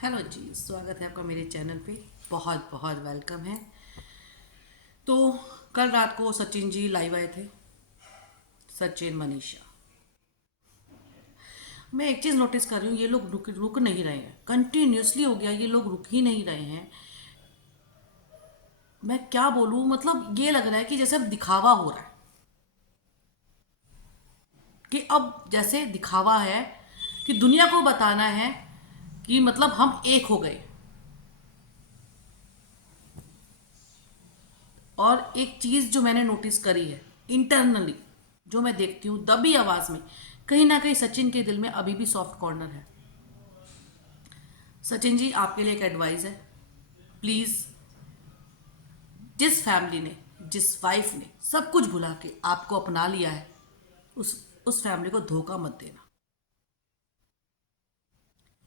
Hello जी, स्वागत है आपका मेरे चैनल पे। बहुत बहुत वेलकम है। तो कल रात को सचिन जी लाइव आए थे। सचिन मनीषा, मैं एक चीज़ नोटिस कर रही हूँ, ये लोग रुक रुक नहीं रहे हैं। कंटिन्यूसली हो गया, ये लोग रुक ही नहीं रहे हैं। मैं क्या बोलूँ, मतलब ये लग रहा है कि जैसे अब दिखावा हो रहा है, कि अब जैसे दिखावा है कि दुनिया को बताना है कि मतलब हम एक हो गए। और एक चीज़ जो मैंने नोटिस करी है इंटरनली, जो मैं देखती हूँ दबी आवाज़ में, कहीं ना कहीं सचिन के दिल में अभी भी सॉफ्ट कॉर्नर है। सचिन जी, आपके लिए एक एडवाइस है। प्लीज़, जिस फैमिली ने, जिस वाइफ ने सब कुछ भुला के आपको अपना लिया है, उस उस फैमिली को धोखा मत देना।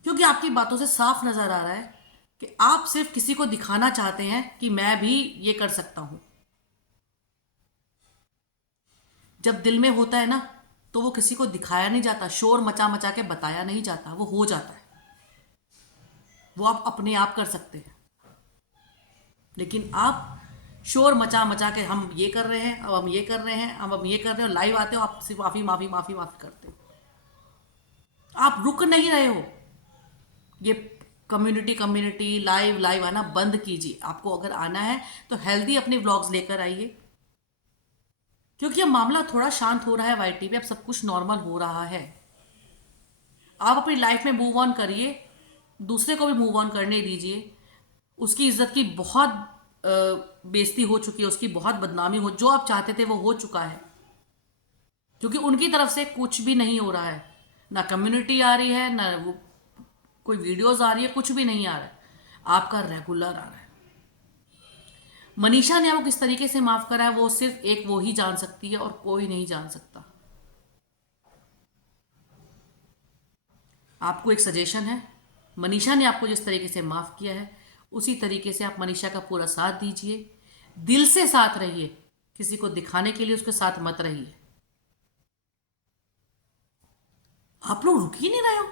क्योंकि आपकी बातों से साफ नजर आ रहा है कि आप सिर्फ किसी को दिखाना चाहते हैं कि मैं भी ये कर सकता हूं। जब दिल में होता है ना, तो वो किसी को दिखाया नहीं जाता, शोर मचा मचा के बताया नहीं जाता, वो हो जाता है। वो आप अपने आप कर सकते हैं। लेकिन आप शोर मचा मचा के हम ये कर रहे हैं, अब हम ये कर रहे हैं, अब हम ये कर रहे हो, लाइव आते हो आप सिर्फ माफी माफी माफी माफी करते हो। आप रुक नहीं रहे हो। ये कम्युनिटी कम्युनिटी लाइव लाइव आना बंद कीजिए। आपको अगर आना है तो हेल्दी अपने व्लॉग्स लेकर आइए। क्योंकि अब मामला थोड़ा शांत हो रहा है वाईटी पे, अब सब कुछ नॉर्मल हो रहा है। आप अपनी लाइफ में मूव ऑन करिए, दूसरे को भी मूव ऑन करने दीजिए। उसकी इज्जत की बहुत बेइज्जती हो चुकी है, उसकी बहुत बदनामी हो, जो आप चाहते थे वो हो चुका है। क्योंकि उनकी तरफ से कुछ भी नहीं हो रहा है, ना कम्युनिटी आ रही है, ना वो कोई वीडियोस आ रही है, कुछ भी नहीं आ रहा है। आपका रेगुलर आ रहा है। मनीषा ने आपको किस तरीके से माफ करा है, वो सिर्फ एक वो ही जान सकती है और कोई नहीं जान सकता। आपको एक सजेशन है, मनीषा ने आपको जिस तरीके से माफ किया है, उसी तरीके से आप मनीषा का पूरा साथ दीजिए। दिल से साथ रहिए, किसी को दिखाने के लिए उसके साथ मत रहिए। आप लोग रुक ही नहीं रहे हो।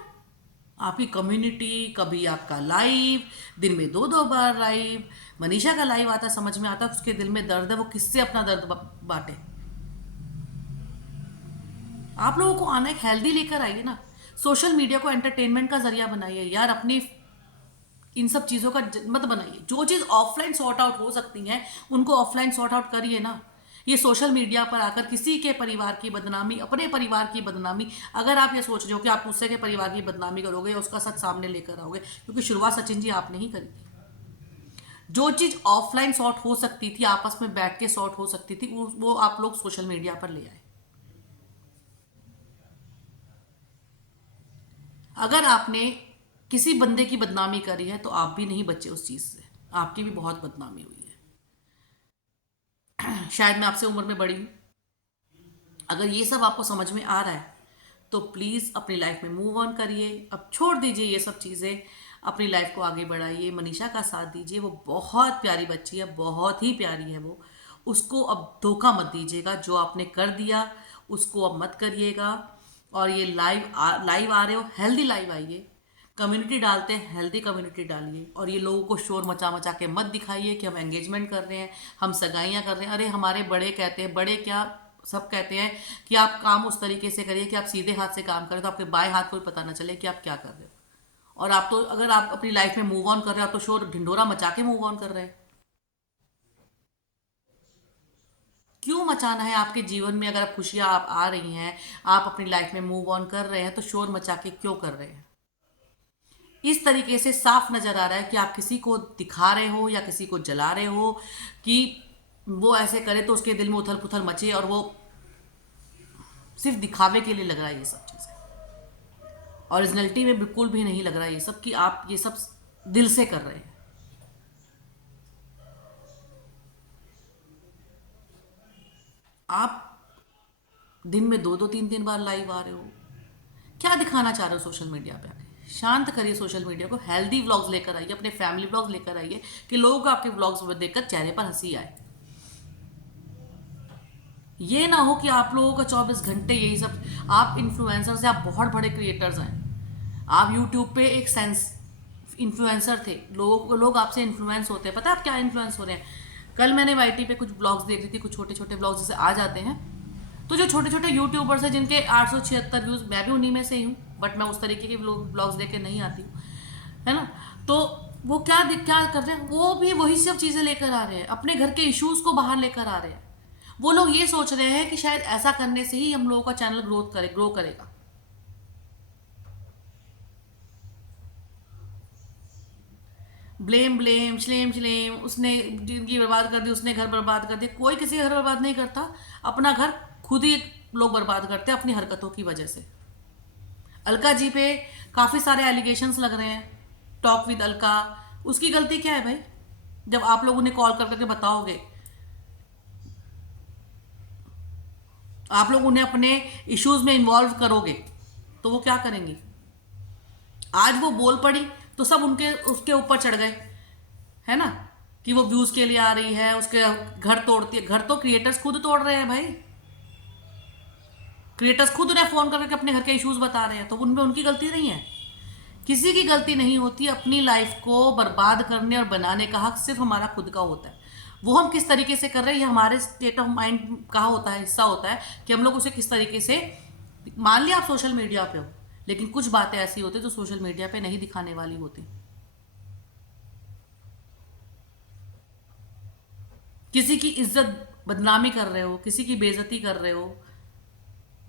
आपकी कम्युनिटी, कभी आपका लाइव, दिन में दो दो बार लाइव। मनीषा का लाइव आता, समझ में आता उसके दिल में दर्द है, वो किससे अपना दर्द बांटे। आप लोगों को आना एक हेल्दी लेकर आइए ना। सोशल मीडिया को एंटरटेनमेंट का जरिया बनाइए यार। अपनी इन सब चीज़ों का मत बनाइए। जो चीज़ ऑफलाइन सॉर्ट आउट हो सकती हैं, उनको ऑफलाइन सॉर्ट आउट करिए ना। ये सोशल मीडिया पर आकर किसी के परिवार की बदनामी, अपने परिवार की बदनामी, अगर आप ये सोच रहे हो कि आप दूसरे के परिवार की बदनामी करोगे या उसका सच सामने लेकर आओगे, क्योंकि शुरुआत सचिन जी आपने ही करी थी। जो चीज़ ऑफलाइन सॉर्ट हो सकती थी, आपस में बैठ के सॉर्ट हो सकती थी, वो आप लोग सोशल मीडिया पर ले आए। अगर आपने किसी बंदे की बदनामी करी है तो आप भी नहीं बचे उस चीज़ से, आपकी भी बहुत बदनामी हुई है। शायद मैं आपसे उम्र में बड़ी हूँ। अगर ये सब आपको समझ में आ रहा है तो प्लीज़ अपनी लाइफ में मूव ऑन करिए। अब छोड़ दीजिए ये सब चीज़ें, अपनी लाइफ को आगे बढ़ाइए। मनीषा का साथ दीजिए, वो बहुत प्यारी बच्ची है, बहुत ही प्यारी है वो। उसको अब धोखा मत दीजिएगा। जो आपने कर दिया उसको अब मत करिएगा। और ये लाइव आ रहे हो, हेल्दी लाइव आइए। कम्युनिटी डालते हैं, हेल्दी कम्युनिटी डालिए। और ये लोगों को शोर मचा मचा के मत दिखाइए कि हम एंगेजमेंट कर रहे हैं, हम सगाइयाँ कर रहे हैं। अरे हमारे बड़े कहते हैं, बड़े क्या, सब कहते हैं कि आप काम उस तरीके से करिए कि आप सीधे हाथ से काम करें, तो आपके बाएं हाथ को भी पता ना चले कि आप क्या कर रहे हो। और आप तो, अगर आप अपनी लाइफ में मूव ऑन कर रहे हो, आप तो शोर ढिंडोरा मचा के मूव ऑन कर रहे हैं। क्यों मचाना है आपके जीवन में? अगर आप खुशियां आप आ रही हैं, आप अपनी लाइफ में मूव ऑन कर रहे हैं, तो शोर मचा के क्यों कर रहे हैं? इस तरीके से साफ नजर आ रहा है कि आप किसी को दिखा रहे हो या किसी को जला रहे हो कि वो ऐसे करे तो उसके दिल में उथल पुथल मचे, और वो सिर्फ दिखावे के लिए लग रहा है ये सब चीज़ें। ओरिजिनलिटी में बिल्कुल भी नहीं लग रहा है ये सब, कि आप ये सब दिल से कर रहे हैं। आप दिन में दो दो तीन तीन बार लाइव आ रहे हो, क्या दिखाना चाह रहे हो सोशल मीडिया पे आके? शांत करिए सोशल मीडिया को, हेल्दी व्लॉग्स लेकर आइए, अपने फैमिली व्लॉग्स लेकर आइए, कि लोगों को आपके व्लॉग्स देखकर चेहरे पर हंसी आए। ये ना हो कि आप लोगों का 24 घंटे यही सब। आप इन्फ्लुएंसर्स हैं, आप बहुत बड़े क्रिएटर्स हैं, आप यूट्यूब पे एक सेंस इन्फ्लुएंसर थे, लोग आपसे इन्फ्लुएंस होते हैं। पता है आप क्या इन्फ्लुएंस हो रहे हैं? कल मैंने वाईटी पे कुछ ब्लॉग्स देख रही थी, कुछ छोटे छोटे ब्लॉग्स जैसे आ जाते हैं, तो जो छोटे छोटे यूट्यूबर्स हैं जिनके 876 व्यूज़, मैं भी उन्हीं में से ही हूँ, बट मैं उस तरीके के ब्लॉग्स देख के नहीं आती हूँ, है ना। तो वो क्या कर रहे हैं, वो भी वही सब चीज़ें लेकर आ रहे हैं, अपने घर के इश्यूज़ को बाहर लेकर आ रहे हैं। वो लोग ये सोच रहे हैं कि शायद ऐसा करने से ही हम लोगों का चैनल ग्रो करेगा। ब्लेम ब्लेम श्लेम श्लेम, उसने जिंदगी बर्बाद कर दी, उसने घर बर्बाद कर दिया। कोई किसी का घर बर्बाद नहीं करता, अपना घर खुद ही लोग बर्बाद करते हैं अपनी हरकतों की वजह से। अलका जी पे काफ़ी सारे एलिगेशंस लग रहे हैं, टॉक विद अलका, उसकी गलती क्या है भाई? जब आप लोग उन्हें कॉल कर करके बताओगे, आप लोग उन्हें अपने इश्यूज में इन्वॉल्व करोगे, तो वो क्या करेंगी? आज वो बोल पड़ी तो सब उनके उसके ऊपर चढ़ गए, है ना, कि वो व्यूज के लिए आ रही है, उसके घर तोड़ती है। घर तो क्रिएटर्स खुद तोड़ रहे हैं भाई, क्रिएटर्स खुद उन्हें फोन करके अपने घर के इश्यूज बता रहे हैं, तो उनमें उनकी गलती नहीं है। किसी की गलती नहीं होती। अपनी लाइफ को बर्बाद करने और बनाने का हक सिर्फ हमारा खुद का होता है। वो हम किस तरीके से कर रहे हैं, ये हमारे स्टेट ऑफ माइंड का होता है, हिस्सा होता है कि हम लोग उसे किस तरीके से। मान लिया आप सोशल मीडिया पे हो, लेकिन कुछ बातें ऐसी होती जो सोशल मीडिया पे नहीं दिखाने वाली होती। किसी की इज्जत बदनामी कर रहे हो, किसी की बेइज्जती कर रहे हो।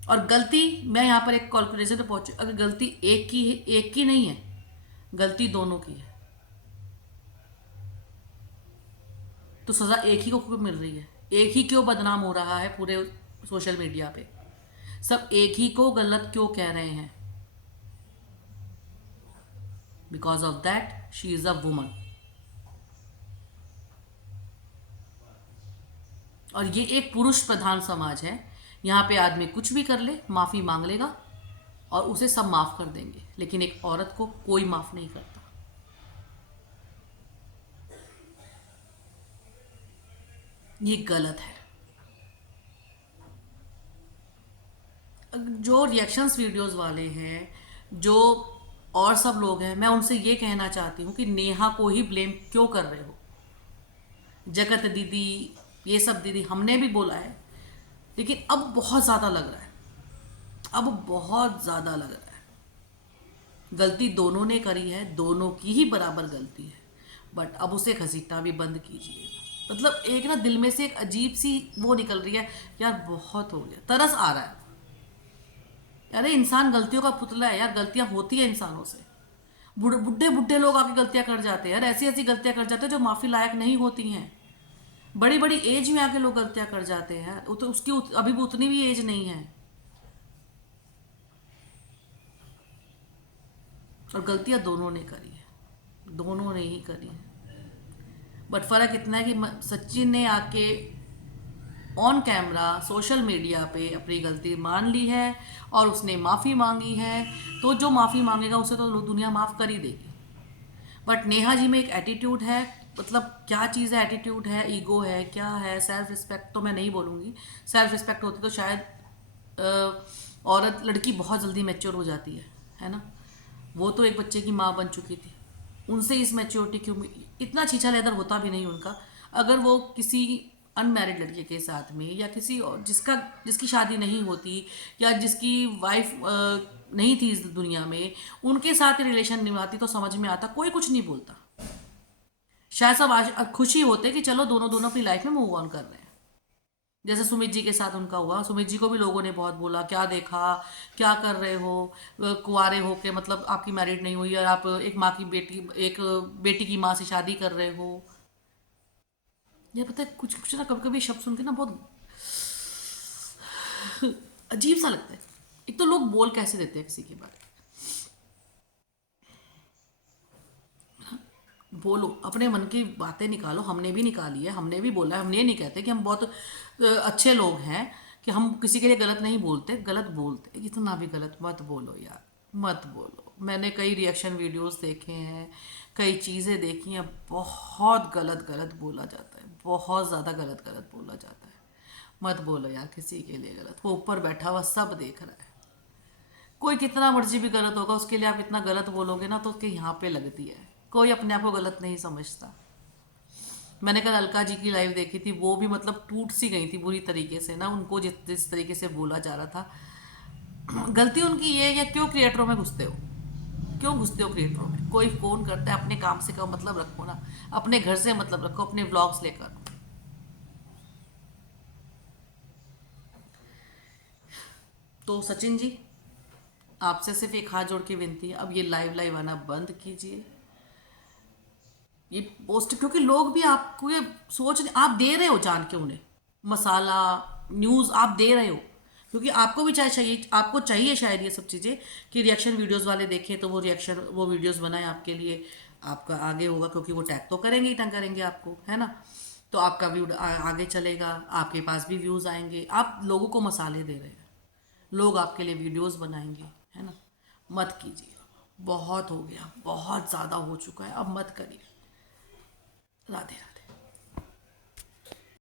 और गलती, मैं यहाँ पर एक कैलकुलेशन पे पहुंची, अगर गलती एक की नहीं है, गलती दोनों की है, तो सजा एक ही को क्यों मिल रही है? एक ही क्यों बदनाम हो रहा है पूरे सोशल मीडिया पे? सब एक ही को गलत क्यों कह रहे हैं? Because of that she is a woman. और ये एक पुरुष प्रधान समाज है, यहाँ पे आदमी कुछ भी कर ले, माफी मांग लेगा और उसे सब माफ कर देंगे, लेकिन एक औरत को कोई माफ नहीं करता। ये गलत है। जो रिएक्शंस वीडियोस वाले हैं, जो और सब लोग हैं, मैं उनसे ये कहना चाहती हूँ कि नेहा को ही ब्लेम क्यों कर रहे हो? जगत दीदी, ये सब दीदी हमने भी बोला है, लेकिन अब बहुत ज़्यादा लग रहा है, अब बहुत ज़्यादा लग रहा है। गलती दोनों ने करी है, दोनों की ही बराबर गलती है, बट अब उसे घसीटना भी बंद कीजिए। मतलब एक ना दिल में से एक अजीब सी वो निकल रही है, यार बहुत हो गया, तरस आ रहा है। अरे इंसान गलतियों का पुतला है यार, गलतियां होती है इंसानों से। बुढ़े बुढ़े लोग आके गलतियां कर जाते हैं यार, ऐसी ऐसी गलतियां कर जाते हैं जो माफी लायक नहीं होती हैं। बड़ी बड़ी एज में आके लोग गलतियां कर जाते हैं, तो उसकी अभी भी उतनी भी एज नहीं है, और गलतियां दोनों ने करी है, दोनों ने ही करी है। बट फर्क इतना है कि सचिन ने आके ऑन कैमरा सोशल मीडिया पे अपनी गलती मान ली है और उसने माफ़ी मांगी है, तो जो माफ़ी मांगेगा उसे तो दुनिया माफ़ कर ही देगी। बट नेहा जी में एक एटीट्यूड है, मतलब क्या चीज़ है, एटीट्यूड है, ईगो है, क्या है, सेल्फ रिस्पेक्ट तो मैं नहीं बोलूँगी। सेल्फ रिस्पेक्ट होती तो शायद औरत लड़की बहुत जल्दी मैच्योर हो जाती है ना। वो तो एक बच्चे की माँ बन चुकी थी, उनसे इस मैच्योरिटी क्यों इतना छीछा लेदर होता भी नहीं उनका। अगर वो किसी अनमैरिड लड़के के साथ में, या किसी और जिसकी शादी नहीं होती, या जिसकी वाइफ नहीं थी इस दुनिया में, उनके साथ रिलेशन निभाती, तो समझ में आता, कोई कुछ नहीं बोलता। शायद सब खुशी होते कि चलो दोनों दोनों अपनी लाइफ में मूव ऑन कर रहे हैं। जैसे सुमित जी के साथ उनका हुआ, सुमित जी को भी लोगों ने बहुत बोला, क्या देखा, क्या कर रहे हो, कुंवारे हो के, मतलब आपकी मैरिड नहीं हुई और आप एक माँ की बेटी, एक बेटी की माँ से शादी कर रहे हो। ये पता है, कुछ कुछ ना, कभी कभी शब्द सुन के ना बहुत अजीब सा लगता है। एक तो लोग बोल कैसे देते हैं किसी के बारे में। बोलो, अपने मन की बातें निकालो, हमने भी निकाली है, हमने भी बोला है। हम ये नहीं कहते कि हम बहुत अच्छे लोग हैं, कि हम किसी के लिए गलत नहीं बोलते, गलत बोलते, इतना भी गलत मत बोलो यार, मत बोलो। मैंने कई रिएक्शन वीडियोस देखे हैं, कई चीज़ें देखी हैं, बहुत गलत गलत बोला जाता है, बहुत ज़्यादा गलत गलत बोला जाता है। मत बोलो यार किसी के लिए गलत, वो ऊपर बैठा हुआ सब देख रहा है। कोई कितना मर्जी भी गलत होगा, उसके लिए आप इतना गलत बोलोगे ना तो उसके यहाँ पे लगती है। कोई अपने आप को गलत नहीं समझता। मैंने कल अलका जी की लाइव देखी थी, वो भी मतलब टूट सी गई थी बुरी तरीके से ना, उनको जिस तरीके से बोला जा रहा था। गलती उनकी ये है, या क्यों क्रिएटरों में घुसते हो, क्यों घुसते हो क्रिएटरों में? कोई फोन करता है, अपने काम से का मतलब रखो ना, अपने घर से मतलब रखो, अपने व्लॉग्स लेकर। तो सचिन जी, आपसे सिर्फ एक हाथ जोड़ के विनती है, अब ये लाइव लाइव आना बंद कीजिए, ये पोस्ट, क्योंकि लोग भी आपको ये सोच रहे, आप दे रहे हो जान के उन्हें मसाला, न्यूज़ आप दे रहे हो, क्योंकि आपको भी चाहिए, आपको चाहिए शायद ये सब चीज़ें कि रिएक्शन वीडियोस वाले देखें, तो वो वीडियोस बनाएं आपके लिए, आपका आगे होगा, क्योंकि वो टैग तो करेंगे ही, टैग करेंगे आपको, है ना? तो आपका व्यू आगे चलेगा, आपके पास भी व्यूज़ आएंगे, आप लोगों को मसाले दे रहे हैं, लोग आपके लिए वीडियोस बनाएंगे, है ना? मत कीजिए, बहुत हो गया, बहुत ज़्यादा हो चुका है, अब मत करिए। राधे राधे।